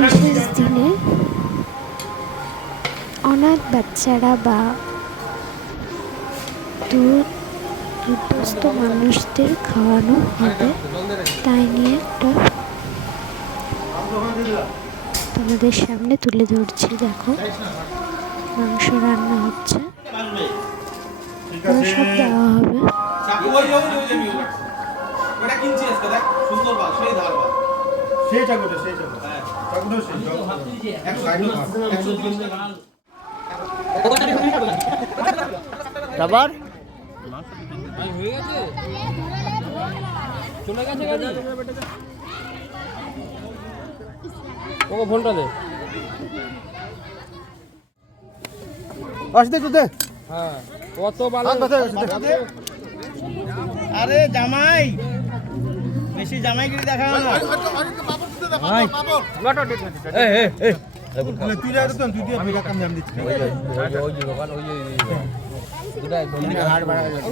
বিশেষ দিনে অনাথ বাচ্চারা বা দুর্গত মানুষদের খাওয়ানো হবে, তাই নিয়ে একটা তোমাদের সামনে তুলে ধরছি। দেখো, মাংস রান্না হচ্ছে, সব দেওয়া হবে। আবার চলে গেছে গাড়ি, ওকে ফোনটা দে। আসতে তো দে। হ্যাঁ, কত ভালো। আরে জামাই, বেশি জামাইগিরি দেখা না। তুই যা তো তুই দিয়ে বিলা কাম জাম দিচ্ছিস। ওই যে দোকান, ওই যে দুটা একদম হাট বাড়া গেছে।